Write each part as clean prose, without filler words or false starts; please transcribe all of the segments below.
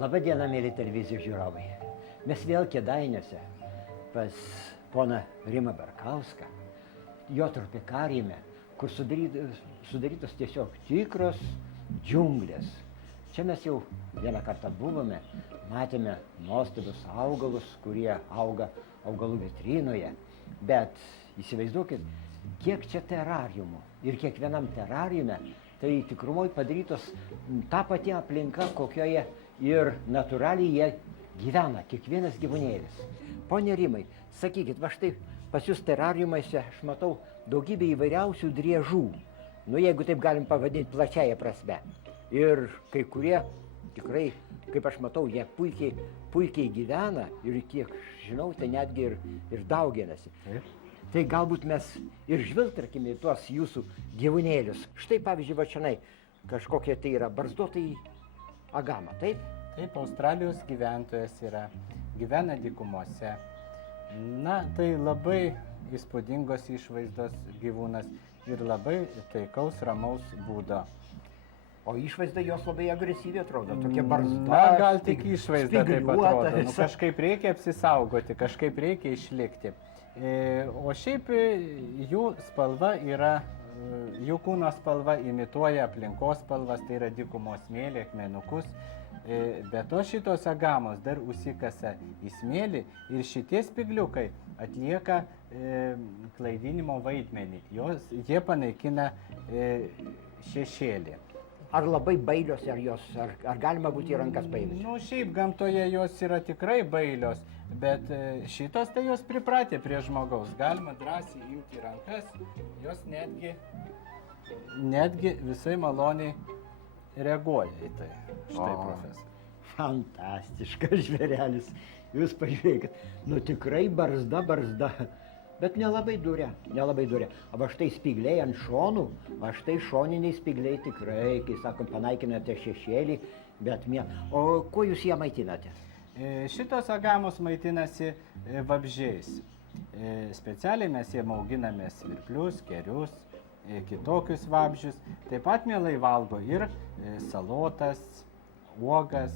Labadiena, mėly televizijos žiūrovai. Mes vėl Kėdainiuose pas poną Rimą Barkauską, jo tropikariume, kur sudarytos tiesiog tikros džiunglės. Čia mes jau vieną kartą buvome, matėme nuostabius augalus, kurie auga augalų vitrinoje. Bet įsivaizduokit, kiek čia terariumų. Ir kiekvienam terariume tai tikrumoje padarytos ta pati aplinka, kokioje ir natūraliai jie gyvena, kiekvienas gyvūnėlis. Pone Rimai, sakykit, va štai pas jūs terariumuose aš matau daugybę įvairiausių driežų. Nu, jeigu taip galim pavadinti plačiaja prasme. Ir kai kurie tikrai, kaip aš matau, jie puikiai gyvena ir kiek žinau, tai netgi ir dauginasi. Tai galbūt mes ir žvilgtarkime į tuos jūsų gyvūnėlius. Štai pavyzdžiui, va čionai kažkokie tai yra barzdotai agama, taip? Taip, Australijos gyventojas yra, gyvena dykumose. Na, tai labai įspūdingos išvaizdos gyvūnas ir labai taikaus, ramaus būdo. O išvaizda jos labai agresyviai atrodo, tokia barzda. Na, gal tik išvaizda taip atrodo. Nu, kažkaip reikia apsisaugoti, kažkaip reikia išlikti. O šiaip jų spalva yra, jų kūno spalva imituoja aplinkos spalvas, tai yra dykumos smėlį, akmenukus. Be to šitos agamos dar užsikasa į smėlį ir šitie spygliukai atlieka klaidinimo vaidmenį. Jie panaikina šešėlį. Ar labai bailios, ar galima būti į rankas paimti? Nu, šiaip gamtoje jos yra tikrai bailios, bet šitos tai jos pripratė prie žmogaus. Galima drąsiai imti į rankas, jos netgi visai maloniai reaguoja į tai. Štai, profesor. Fantastiškas žvėrelis. Jūs pažiūrėkit, nu tikrai barzda. Bet nelabai duria. O va štai spygliai ant šonų, va štai šoniniai spygliai tikrai, kai sakom, panaikinate šešėlį, bet O kuo jūs ją maitinate? Šitos agamos maitinasi vabzdžiais. Specialiai mes jiem auginame svirplius, kerius, kitokius vabzdžius. Taip pat mielai valgo ir salotas, uogas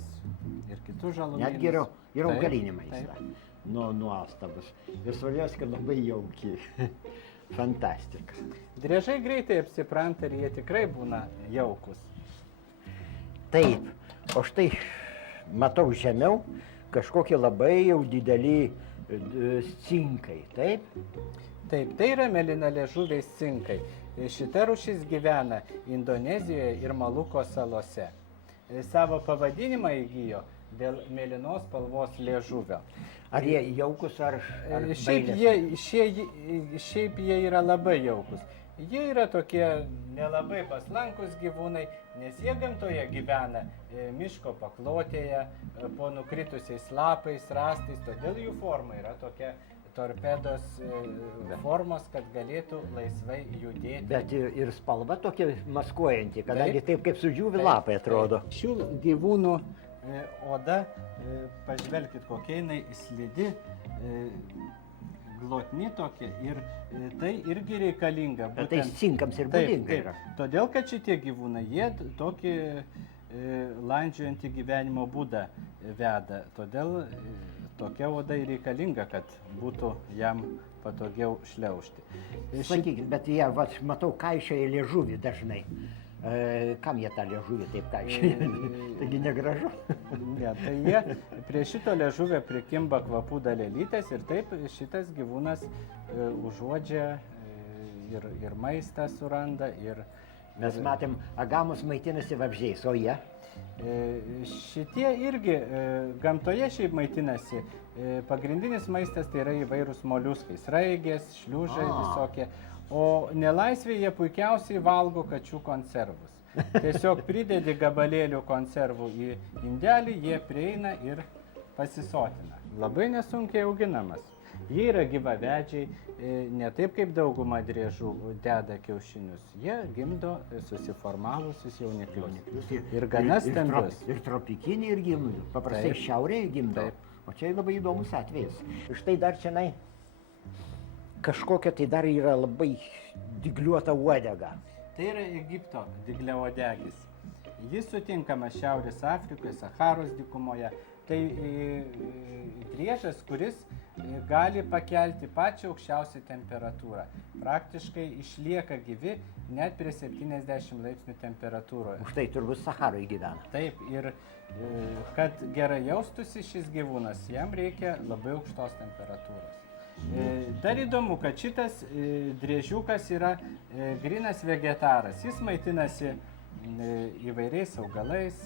ir kitus žalumynus. Netgi ir augalinį maistą. Nuostabus. Ir svarbiausia, kad labai jaukiai. Fantastika. Driežai greitai apsipranta ir jie tikrai būna jaukus. Taip. O štai matau žemiau kažkokie labai jau dideli cinkai, taip? Taip, tai yra mėlynaliežuviai cinkai. Šita rūšis gyvena Indonezijoje ir Maluko salose. Savo pavadinimą įgijo dėl mėlynos spalvos liežuvio. Ar jie jaukus, ar Šiaip jie yra labai jaukus. Jie yra tokie nelabai paslankus gyvūnai, nes jie gamtoje gyvena miško paklotėje, po nukritusiais lapais, rąstais, todėl jų forma yra tokia torpedos formos, kad galėtų laisvai judėti. Bet ir spalva tokia maskuojanti, kadangi taip kaip sudžiūvi lapai atrodo. Šių gyvūnų oda, pažvelkit, kokia jinai slidi, glotni tokia ir tai irgi reikalinga. Bet tai cinkams ir būdinga yra. Todėl, kad šitie gyvūnai, jie tokį landžiojantį gyvenimo būdą veda. Todėl tokia oda ir reikalinga, kad būtų jam patogiau šliaužti. Sakykit, bet jie, matau, kaišioja liežuvį dažnai. Kam jie tą liežuvį taip kaišioja? Taigi negražu. Ne, tai jie prie šito liežuvio prikimba kvapų dalelytės ir taip šitas gyvūnas užuodžia ir maistą suranda. Mes matėm, agamos maitinasi vabzdžiais, o jie? Šitie irgi gamtoje šiaip maitinasi. Pagrindinis maistas tai yra įvairūs moliuskai, sraigės, šliužai visokie. O nelaisvėje jie puikiausiai valgo kačių konservus. Tiesiog pridedi gabalėlių konservų į indelį, jie prieina ir pasisotina. Labai nesunkiai auginamas. Jie yra gyvavedžiai, ne taip kaip dauguma driežų deda kiaušinius. Jie gimdo susiformavusius jauniklius. Ir gana stambius. Ir tropikiniai ir gimdo. Paprastai šiaurėje gimdo. O čia labai įdomus atvejis. Štai dar čia kažkokia tai dar yra labai dygliuota uodega. Tai yra Egipto dygliauodegis. Jis sutinkamas Šiaurės Afrikoje, Saharos dykumoje. Tai driežas, kuris gali pakelti pačią aukščiausią temperatūrą. Praktiškai išlieka gyvi net prie 70 laipsnių temperatūroje. Už tai turbūt Saharoje gyvena. Taip, ir kad gerai jaustųsi šis gyvūnas, jam reikia labai aukštos temperatūros. Dar įdomu, kad šitas driežiukas yra grynas vegetaras. Jis maitinasi įvairiais augalais.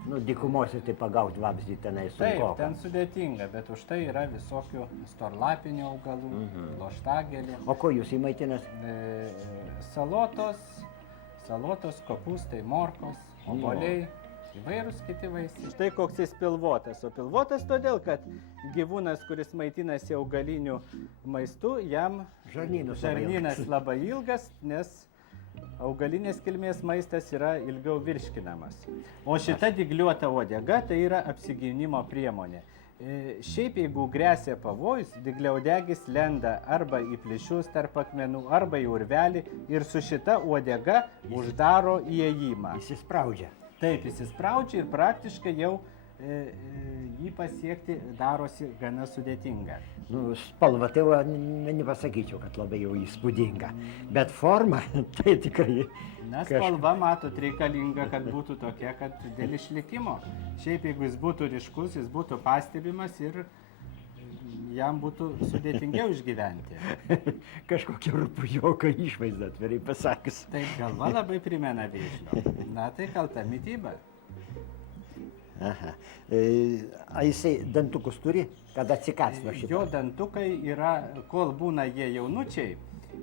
Nu, dykumose tai pagauti vabzdį tenai Taip, sunku. ten sudėtinga, bet už tai yra visokių storlapinių augalų, loštagėlių, O ko jūs įmaitinat? salotos, kopūstai, morkos, obuoliai, įvairūs kiti vaisiai. Štai koks jis pilvotas. O pilvotas todėl, kad gyvūnas, kuris maitinasi augaliniu maistu, jam žarnynas labai ilgas, nes augalinės kilmės maistas yra ilgiau virškinamas. O šita dygliuota uodega tai yra apsigynimo priemonė. Šiaip jeigu grėsia pavojus, dygliaudegis lenda arba į plyšius tarp akmenų, arba į urvelį ir su šita uodega uždaro įėjimą. Įsispraudžia. Taip, įsispraudžia ir praktiškai jau jį pasiekti darosi gana sudėtinga. Nu, spalva tai va, nepasakyčiau, kad labai jau įspūdinga. Bet forma, tai tikrai... Na, spalva, matot, reikalinga, kad būtų tokia, kad dėl išlikimo. Šiaip, jeigu jis būtų ryškus, jis būtų pastebimas ir jam būtų sudėtingiau išgyventi. Kažkokia rupujoko išvaizda, atvirai pasakius. Taip, galva labai primena vėžlio. Na, tai kalta mityba. Aha. A jisai dantukus turi, kad atsikąs nuo šito? Jo dantukai yra, kol būna jie jaunučiai,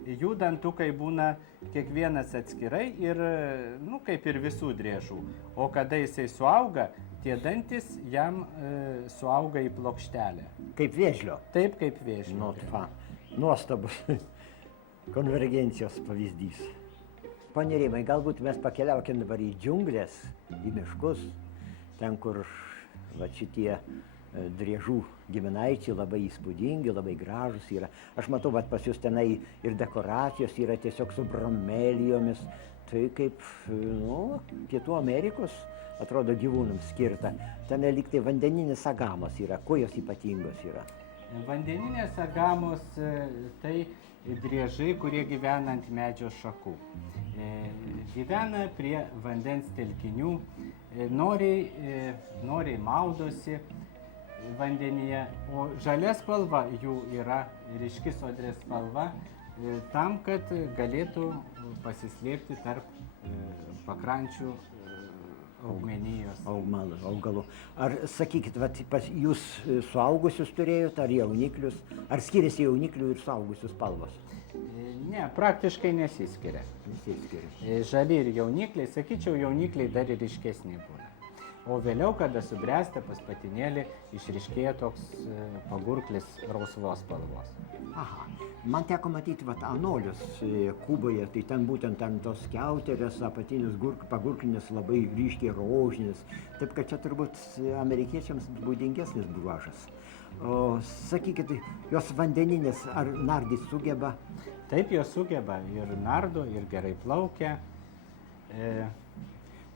jų dantukai būna kiekvienas atskirai ir, nu, kaip ir visų driežų. O kada jisai suauga, tie dantis jam suauga į plokštelę. Kaip vėžlio? Taip, kaip vėžlio. Nu, nuostabus konvergencijos pavyzdys. Pone Rimai, galbūt mes pakeliaukim dabar į džiunglės, į miškus, ten, kur va, šitie driežų giminaičiai labai įspūdingi, labai gražus yra. Aš matau, va, pas jūs tenai ir dekoracijos yra tiesiog su bromelijomis. Tai kaip, nu, Pietų Amerikos, atrodo, gyvūnams skirta. Ten lyg tai vandeninis agamos yra. Kuo jos ypatingos yra? Vandeninės agamos tai driežai, kurie gyvena ant medžio šakų. Gyvena prie vandens telkinių, noriai maudosi vandenyje, o žalia spalva jų yra ryški sodri spalva, tam, kad galėtų pasislėpti tarp pakrančių augmenijos. Augalų. Ar sakykit, vat, jūs suaugusius turėjot, ar jauniklius? Ar skiriasi jauniklių ir suaugusių spalvos? Ne, praktiškai nesiskiria. Žali ir jaunikliai, sakyčiau, jaunikliai dar ir ryškesni būna. O vėliau, kada subręsta pas patinėlį, išryškėja toks pagurklis rausvos spalvos. Aha. Man teko matyti anolius Kuboje, tai ten būtent ten tos skiauterės, apatinis pagurklinis labai ryškiai rožinis. Taip, kad čia turbūt amerikiečiams būdingesnis bruožas. O sakykit, jos vandeninės ar nardyt sugeba? Taip, jos sugeba ir nardo, ir gerai plaukia.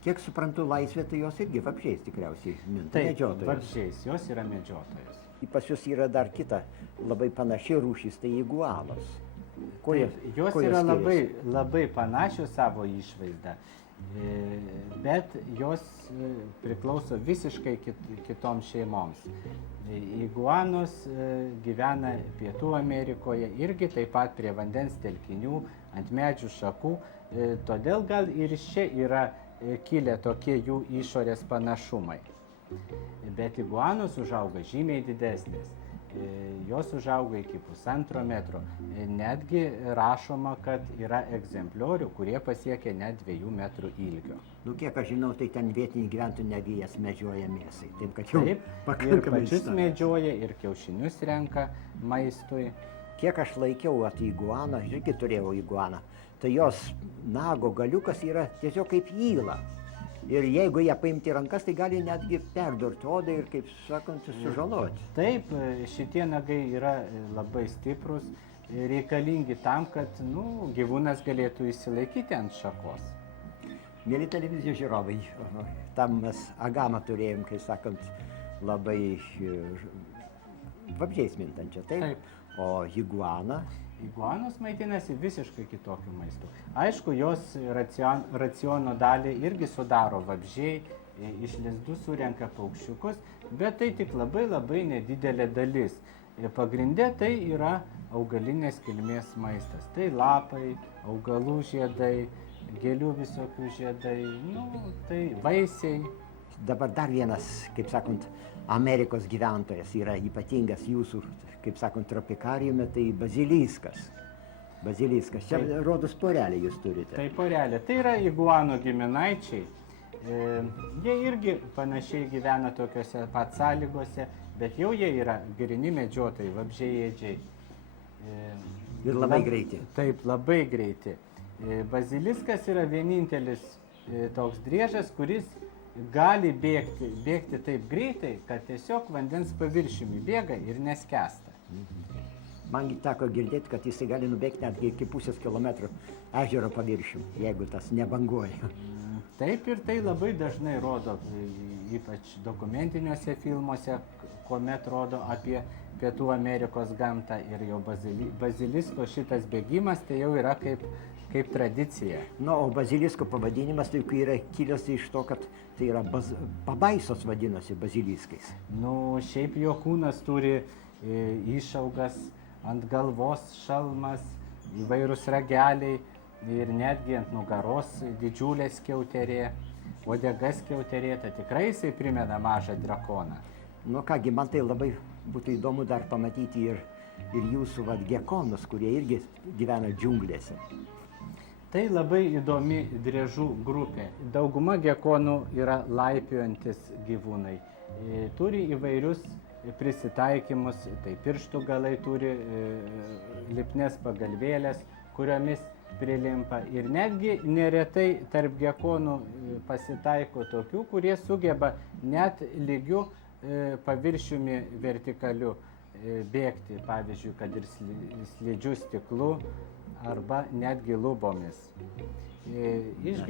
Kiek suprantu, laisvė, tai jos irgi vabzdžiais tikriausiai minta. Taip, medžiotojos. vabzdžiais, jos yra medžiotojos. Pas jūs yra dar kita labai panaši rūšis, tai iguanos. Jos yra labai panašios savo išvaizdą, bet jos priklauso visiškai kitoms šeimoms. Iguanos gyvena Pietų Amerikoje, irgi taip pat prie vandens telkinių, ant medžių šakų, todėl gal ir čia yra kilę tokie jų išorės panašumai. Bet iguanos užauga žymiai didesnės. Jos užauga iki 1,5 metro. Netgi rašoma, kad yra egzempliorių, kurie pasiekia net 2 metrų ilgio. Nu, kiek aš žinau, tai ten vietiniai gyventojai netgi jas medžioja mėsai. Taip, kad jau Taip, ir pakankamai pačius stambios. medžioja, ir kiaušinius renka maistui. Kiek aš laikiau iguaną, aš irgi turėjau iguaną, tai jos nago galiukas yra tiesiog kaip yla. Ir jeigu ją paimti į rankas, tai gali netgi perdurti odą ir, kaip sakant, sužaloti. Taip, šitie nagai yra labai stiprus, reikalingi tam, kad gyvūnas galėtų išsilaikyti ant šakos. Mėly televizijos žiūrovai, tam mes agamą turėjom, kai sakant, labai vabzdžiais mintančią, taip? Taip. O iguana, Iguanos maitinasi visiškai kitokiu maistu. Aišku, jos raciono dalį irgi sudaro vabzdžiai, iš lizdų surenka paukščiukus, bet tai tik labai labai nedidelė dalis. Pagrindė tai yra augalinės kilmės maistas. Tai lapai, augalų žiedai, gėlių visokių žiedai, tai vaisiai. dabar dar vienas, kaip sakant, Amerikos gyventojas yra ypatingas jūsų, kaip sakant, tropikariume, tai baziliskas. Baziliskas. Čia Taip. rodos porelį jūs turite. Tai porelė. Tai yra iguanų giminaičiai. Jie irgi panašiai gyvena tokiuose pat sąlygose, bet jau jie yra gryni medžiotojai, vabzdžiaėdžiai. Ir labai greiti. Taip, labai greiti. Baziliskas yra vienintelis toks driežas, kuris gali bėgti taip greitai, kad tiesiog vandens paviršiumi bėga ir neskęsta. Man teko girdėti, kad jisai gali nubėgti netgi iki pusės kilometro ežero paviršium, jeigu tas nebanguoja. Taip ir tai labai dažnai rodo, ypač dokumentiniuose filmuose, kuomet rodo apie Pietų Amerikos gamtą ir jau bazilisko šitas bėgimas, tai jau yra kaip tradicija. Na, o bazilisko pavadinimas tai yra kilęs iš to, kad tai yra pabaisos vadinasi baziliskais. Šiaip jo kūnas turi išaugas, ant galvos šalmas, įvairūs rageliai ir netgi ant nugaros didžiulė skiauterė, uodega skiauterėta, tikrai jisai primena mažą drakoną. Kągi, man tai labai būtų įdomu dar pamatyti ir jūsų gekonus, kurie irgi gyvena džiunglėse. Tai labai įdomi driežų grupė. Dauguma gekonų yra laipiojantis gyvūnai. Turi įvairius prisitaikymus, tai pirštų galai turi lipnes pagalvėlės, kuriomis prilimpa. Ir netgi neretai tarp gekonų pasitaiko tokių, kurie sugeba net lygiu paviršiumi vertikaliu bėgti, pavyzdžiui, kad ir slidžiu stiklu arba netgi lubomis. Iš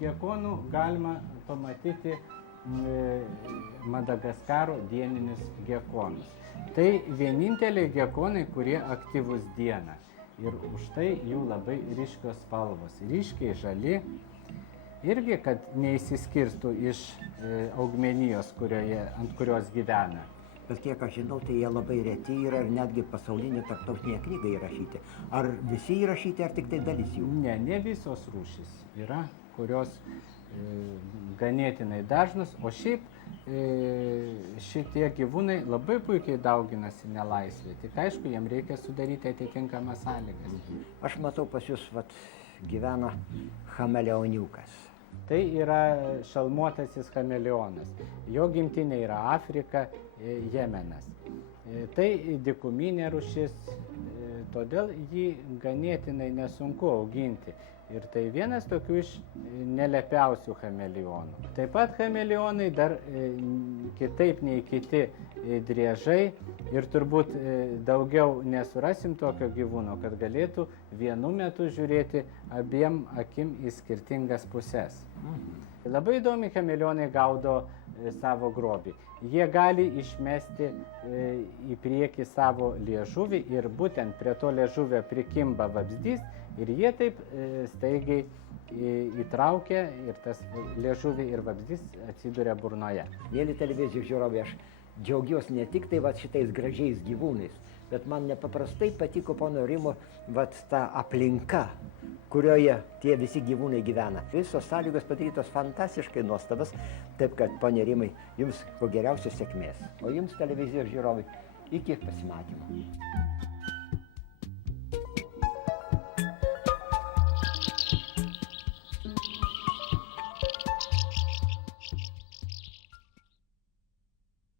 gekonų galima pamatyti Madagaskaro dieninius gekonus. Tai vieninteliai gekonai, kurie aktyvus dieną. Ir už tai jų labai ryškios spalvos. Ryškiai žali, irgi, kad neįsiskirstų iš augmenijos, ant kurios gyvena. Bet kiek aš žinau, tai jie labai reti yra ir netgi pasaulinė tarptautinė knyga įrašyti. Ar visi įrašyti, ar tik tai dalis jų? Ne visos rūšys yra, kurios ganėtinai dažnos, o šiaip šitie gyvūnai labai puikiai dauginasi nelaisvėje. Tik aišku, jiem reikia sudaryti atitinkamas sąlygas. Aš matau, pas jūs gyvena chameleoniukas. Tai yra šalmuotasis chameleonas. Jo gimtinė yra Afrika, Jemenas. Tai dykuminė rūšis, todėl jį ganėtinai nesunku auginti. Ir tai vienas tokių iš nelepiausių chameleonų. Taip pat chameleonai dar kitaip nei kiti driežai ir turbūt daugiau nesurasim tokio gyvūno, kad galėtų vienu metu žiūrėti abiem akim į skirtingas puses. Labai įdomi chameleonai gaudo savo grobį. Jie gali išmesti į priekį savo liežuvį ir būtent prie to liežuvio prikimba vabzdys ir jie taip staigiai įtraukia ir tas liežuvį ir vabzdys atsiduria burnoje. Mėly televizijos žiūrovai, aš džiaugiuosi ne tik tai šitais gražiais gyvūnais, bet man nepaprastai patiko pono Rimo ta aplinka, kurioje tie visi gyvūnai gyvena. Visos sąlygos padarytos fantastiškai nuostabas, taip kad, pone Rimai, jums kuo geriausios sėkmės. O jums televizijos žiūrovai, iki pasimatymo.